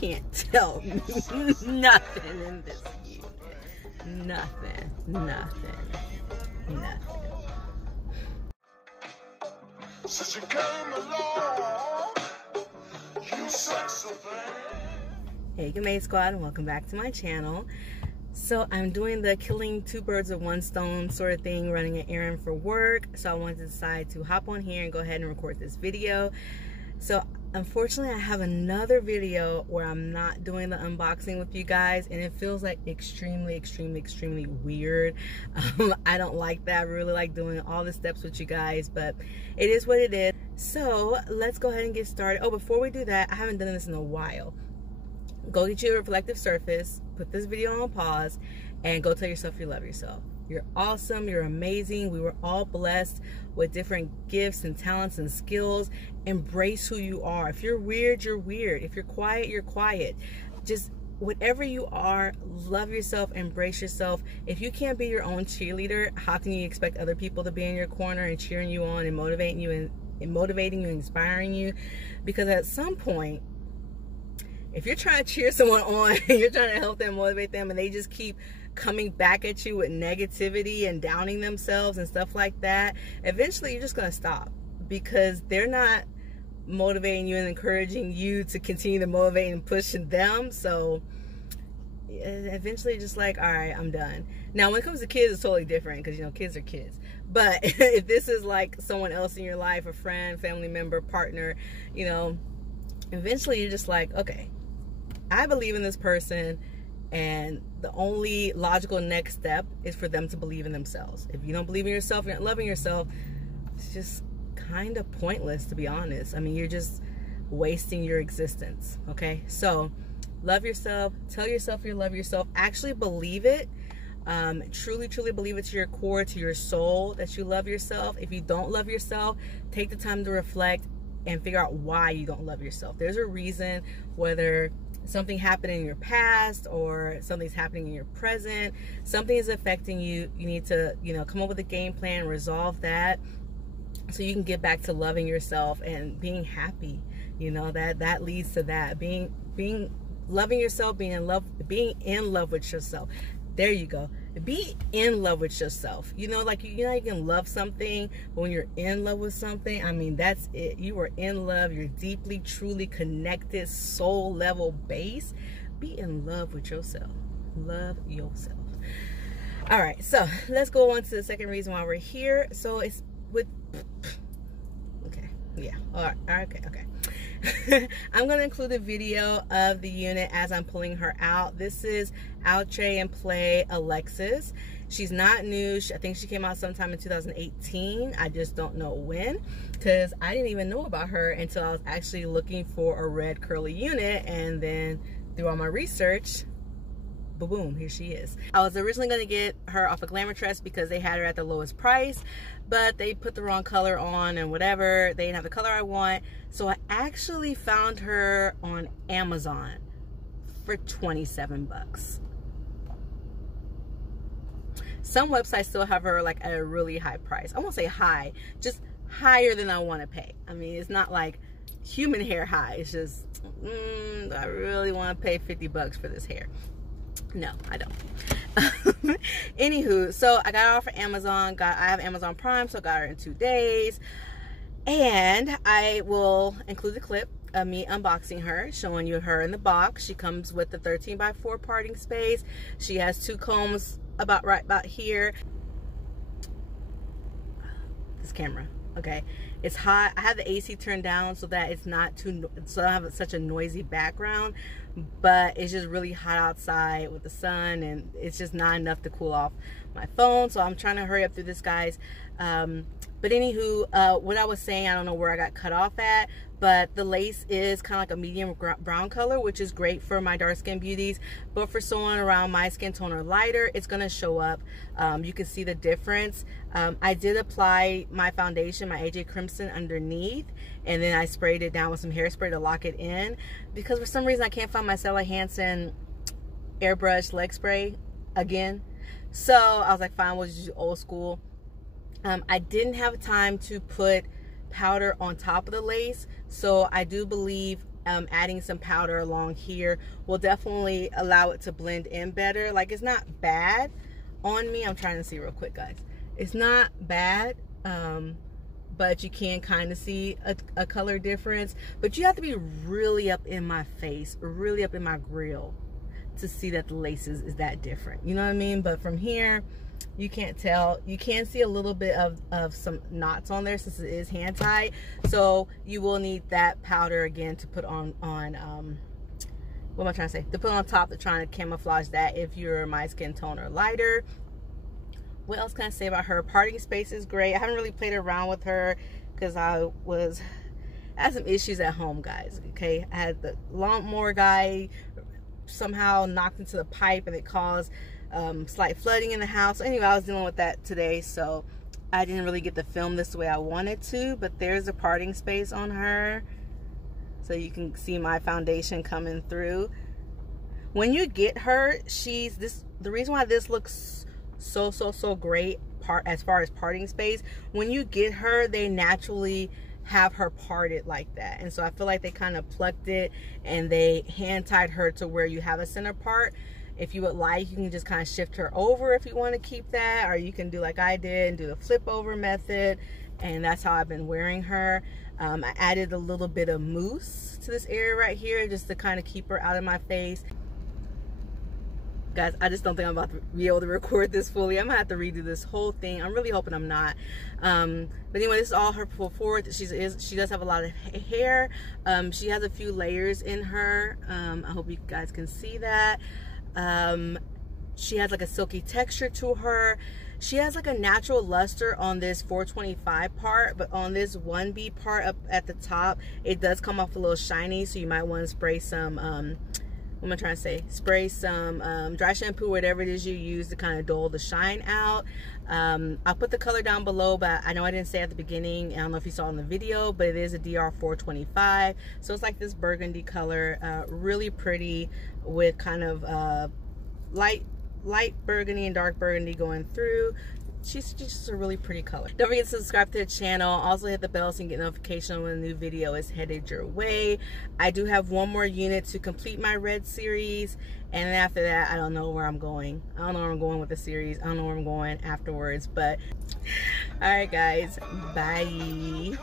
can't tell me nothing in this unit. Nothing. Since you came along, you sexy thing. Hey, Gamay Squad, and welcome back to my channel. So I'm doing the killing two birds with one stone sort of thing, running an errand for work. So I wanted to decide to hop on here and go ahead and record this video. So unfortunately, I have another video where I'm not doing the unboxing with you guys, and it feels like extremely weird. I don't like that. I really like doing all the steps with you guys, but it is what it is. So let's go ahead and get started. Oh, before we do that, I haven't done this in a while. Go get you a reflective surface, put this video on pause, and go tell yourself you love yourself. You're awesome, you're amazing. We were all blessed with different gifts and talents and skills. Embrace who you are. If you're weird, you're weird. If you're quiet, you're quiet. Just whatever you are, love yourself, embrace yourself. If you can't be your own cheerleader, how can you expect other people to be in your corner and cheering you on and motivating you and inspiring you? Because at some point, if you're trying to cheer someone on and you're trying to help them, motivate them, and they just keep coming back at you with negativity and downing themselves and stuff like that, eventually you're just going to stop, because they're not motivating you and encouraging you to continue to motivate and push them. So eventually just like, all right, I'm done. Now when it comes to kids, it's totally different, because, you know, kids are kids. But if this is like someone else in your life, a friend, family member, partner, you know, eventually you're just like, okay, I believe in this person, and the only logical next step is for them to believe in themselves. If you don't believe in yourself, you're not loving yourself, it's just kind of pointless, to be honest. I mean, you're just wasting your existence, okay? So love yourself, tell yourself you love yourself, actually believe it. Truly believe it to your core, to your soul, that you love yourself. If you don't love yourself, take the time to reflect and figure out why you don't love yourself. There's a reason, whether something happened in your past or something's happening in your present, something is affecting you. You need to, you know, come up with a game plan, resolve that, so you can get back to loving yourself and being happy. You know, that leads to that, loving yourself, being in love with yourself. There you go. Be in love with yourself. You know, like, you know, you can love something, but when you're in love with something, I mean, that's it. You are in love. You're deeply, truly connected, soul level base. Be in love with yourself. Love yourself. All right, so let's go on to the second reason why we're here. So it's with, okay, yeah, all right, okay. I'm going to include a video of the unit as I'm pulling her out. This is Outre and Play Alexis. She's not new. I think she came out sometime in 2018. I just don't know when, because I didn't even know about her until I was actually looking for a red curly unit, and then through all my research, boom, here she is. I was originally going to get her off of Glamour Tress because they had her at the lowest price, but they put the wrong color on and whatever. They didn't have the color I want. So I actually found her on Amazon for 27 bucks. Some websites still have her like at a really high price. I won't say high, just higher than I want to pay. I mean, it's not like human hair high. It's just, do I really want to pay 50 bucks for this hair? No, I don't. Anywho, so I got her off for Amazon. I have Amazon Prime, so I got her in 2 days. And I will include a clip of me unboxing her, showing you her in the box. She comes with the 13x4 parting space. She has 2 combs right about here. This camera, okay, it's hot. I have the AC turned down so that it's not too, so I don't have such a noisy background, but it's just really hot outside with the sun, and it's just not enough to cool off my phone. So I'm trying to hurry up through this, guys. But anywho, what I was saying, I don't know where I got cut off at, but the lace is kind of like a medium brown color, which is great for my dark skin beauties, but for someone around my skin tone or lighter, it's going to show up. You can see the difference. I did apply my foundation, my AJ Crimson, underneath, and then I sprayed it down with some hairspray to lock it in, because for some reason I can't find my Sally Hansen airbrush leg spray again. So I was like, fine, we'll just do old school. I didn't have time to put powder on top of the lace. So I do believe adding some powder along here will definitely allow it to blend in better. Like, it's not bad on me. I'm trying to see real quick, guys. It's not bad, but you can kind of see a color difference. But you have to be really up in my face, really up in my grill, to see that the laces is that different. You know what I mean? But from here, you can't tell. You can see a little bit of some knots on there since it is hand tied. So you will need that powder again to put on what am I trying to say? To put on top to try to camouflage that if you're my skin tone or lighter. What else can I say about her? Parting space is great. I haven't really played around with her because I had some issues at home, guys. Okay, I had the lawnmower guy somehow knocked into the pipe and it caused slight flooding in the house. Anyway, I was dealing with that today, so I didn't really get to film this the way I wanted to. But there's a parting space on her, so you can see my foundation coming through. When you get her, the reason why this looks so great as far as parting space, when you get her, they naturally have her parted like that. And so I feel like they kind of plucked it and they hand tied her to where you have a center part. If you would like, you can just kind of shift her over if you want to keep that, or you can do like I did and do the flip over method. And that's how I've been wearing her. I added a little bit of mousse to this area right here just to kind of keep her out of my face. Guys, I just don't think I'm about to be able to record this fully. I'm gonna have to redo this whole thing. I'm really hoping I'm not. But anyway, this is all her full forward. She does have a lot of hair. She has a few layers in her. I hope you guys can see that. She has like a silky texture to her. She has like a natural luster on this 425 part, but on this 1B part up at the top, it does come off a little shiny, so you might want to spray some what am I trying to say? Spray some dry shampoo, whatever it is you use to kind of dull the shine out. I'll put the color down below, but I know I didn't say at the beginning. I don't know if you saw in the video, but it is a DR 425. So it's like this burgundy color, really pretty with kind of light burgundy and dark burgundy going through. She's just a really pretty color. Don't forget to subscribe to the channel. Also hit the bell so you can get notification when a new video is headed your way. I do have one more unit to complete my red series, and then after that, I don't know where I'm going. I don't know where I'm going with the series. I don't know where I'm going afterwards, but all right, guys, bye.